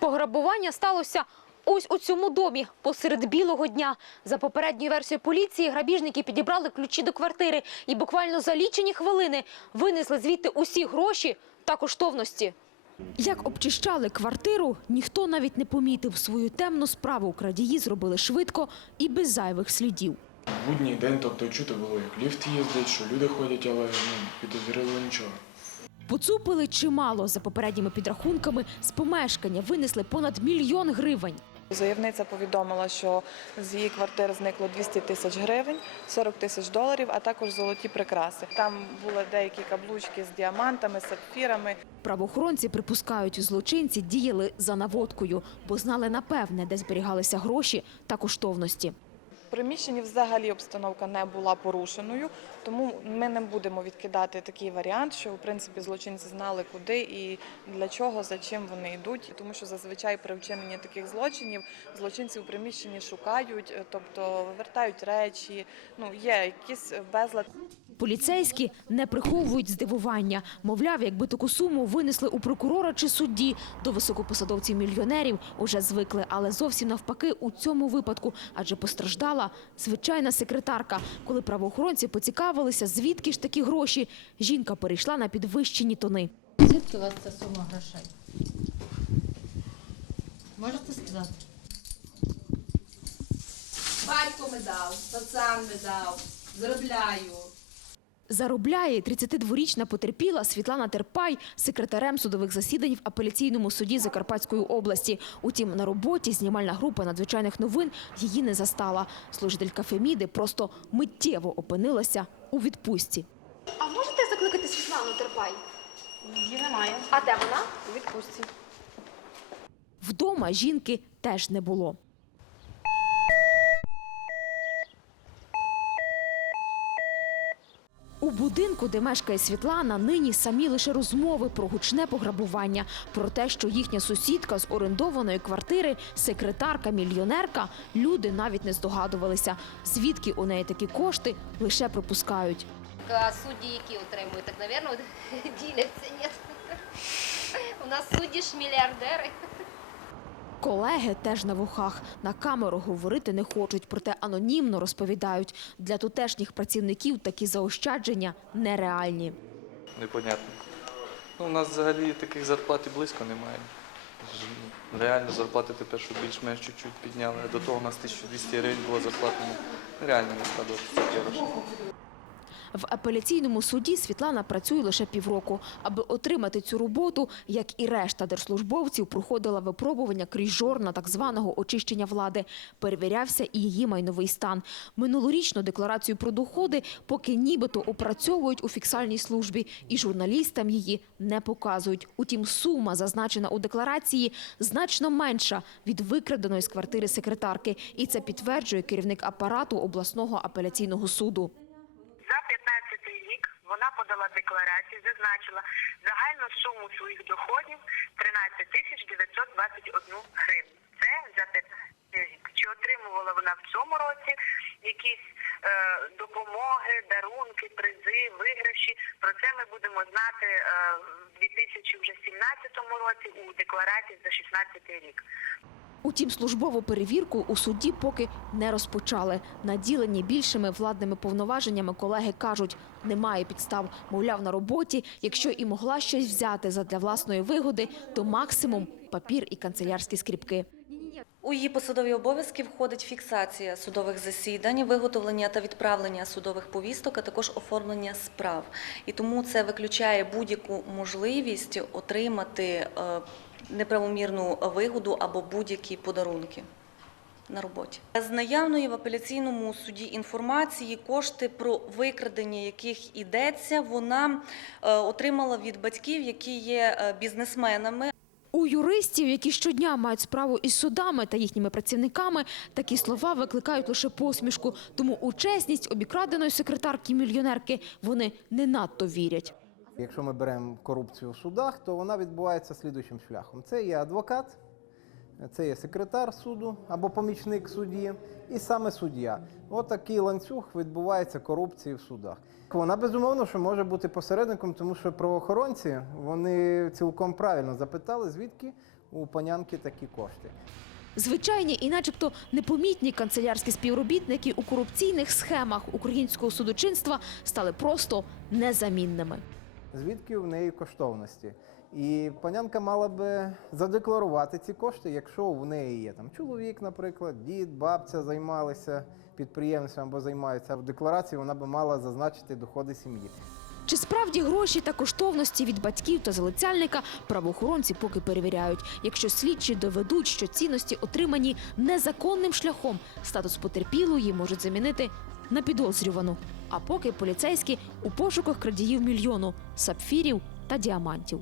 Пограбування сталося ось у цьому домі посеред білого дня. За попередньою версією поліції, грабіжники підібрали ключі до квартири і буквально за лічені хвилини винесли звідти усі гроші та коштовності. Як обчищали квартиру, ніхто навіть не помітив. Свою темну справу крадії зробили швидко і без зайвих слідів. Будній день, тобто чути було, як ліфт їздить, що люди ходять, але ну, підозріло нічого. Поцупили чимало. За попередніми підрахунками, з помешкання винесли понад мільйон гривень. Заявниця повідомила, що з її квартири зникло 200 тисяч гривень, 40 тисяч доларів, а також золоті прикраси. Там були деякі каблучки з діамантами, сапфірами. Правоохоронці припускають, злочинці діяли за наводкою, бо знали напевне, де зберігалися гроші та коштовності. Приміщенні взагалі обстановка не була порушеною, тому ми не будемо відкидати такий варіант, що в принципі злочинці знали, куди і для чого, за чим вони йдуть. Тому що зазвичай при вчиненні таких злочинів злочинці в приміщенні шукають, е, тобто вивертають речі. Ну є якісь безлад. Поліцейські не приховують здивування. Мовляв, якби таку суму винесли у прокурора чи судді, до високопосадовців мільйонерів уже звикли, але зовсім навпаки у цьому випадку, адже постраждала звичайна секретарка. Коли правоохоронці поцікавилися, звідки ж такі гроші, жінка перейшла на підвищені тони. Звідки у вас ця сума грошей? Можете сказати? Батько ми дав, пацан ми дав, заробляю. Заробляє 32-річна потерпіла Світлана Терпай секретарем судових засідань в апеляційному суді Закарпатської області. Утім, на роботі знімальна група надзвичайних новин її не застала. Служителька Феміди просто миттєво опинилася у відпустці. А можете закликати Світлану Терпай? Її немає. А де вона? У відпустці. Вдома жінки теж не було. У будинку, де мешкає Світлана, нині самі лише розмови про гучне пограбування, про те, що їхня сусідка з орендованої квартири, секретарка-мільйонерка, люди навіть не здогадувалися, звідки у неї такі кошти лише припускають. А судді, які отримують, так, мабуть, діляться, ні? У нас судді ж мільярдери. Колеги теж на вухах. На камеру говорити не хочуть, проте анонімно розповідають. Для тутешніх працівників такі заощадження нереальні. непонятно. Ну, у нас взагалі таких зарплат і близько немає. Реально зарплати тепер, що більш-менш чуть-чуть підняли. До того у нас 1200 гривень була зарплата. Ну, нереально не гроші. В апеляційному суді Світлана працює лише півроку. Аби отримати цю роботу, як і решта держслужбовців, проходила випробування крізь жорна так званого очищення влади. Перевірявся і її майновий стан. Минулорічну декларацію про доходи поки нібито опрацьовують у фіксальній службі, і журналістам її не показують. Утім, сума, зазначена у декларації, значно менша від викраденої з квартири секретарки. І це підтверджує керівник апарату обласного апеляційного суду. За 15 рік вона подала декларацію, зазначила загальну суму своїх доходів 13 тисяч 921 гривню. Це за 15 рік. Чи отримувала вона в цьому році якісь е, допомоги, дарунки, призи, виграші? Про це ми будемо знати е, в 2017 році у декларації за 16 рік. Утім, службову перевірку у суді поки не розпочали. Наділені більшими владними повноваженнями колеги кажуть, немає підстав. Мовляв, на роботі, якщо і могла щось взяти задля власної вигоди, то максимум папір і канцелярські скріпки. У її посадові обов'язки входить фіксація судових засідань, виготовлення та відправлення судових повісток, а також оформлення справ. І тому це виключає будь-яку можливість отримати е, неправомірну вигоду або будь-які подарунки. На роботі з наявної в апеляційному суді інформації кошти про викрадення яких йдеться, вона е, отримала від батьків, які є е, бізнесменами. У юристів, які щодня мають справу із судами та їхніми працівниками, такі слова викликають лише посмішку. Тому у чесність обікраденої секретарки-мільйонерки вони не надто вірять. Якщо ми беремо корупцію в судах, то вона відбувається слідуючим шляхом. Це є адвокат, це є секретар суду або помічник судді, і саме суддя. Отакий ланцюг відбувається корупції в судах. Вона безумовно, що може бути посередником, тому що правоохоронці вони цілком правильно запитали, звідки у панянки такі кошти. Звичайні і начебто непомітні канцелярські співробітники у корупційних схемах українського судочинства стали просто незамінними. Звідки в неї коштовності. І панянка мала би задекларувати ці кошти, якщо в неї є там чоловік, наприклад, дід, бабця займалися підприємством або займаються. В декларації вона би мала зазначити доходи сім'ї. Чи справді гроші та коштовності від батьків та залицяльника правоохоронці поки перевіряють. Якщо слідчі доведуть, що цінності отримані незаконним шляхом, статус потерпілої можуть замінити на підозрювану. А поки поліцейські у пошуках крадіїв мільйону сапфірів та діамантів.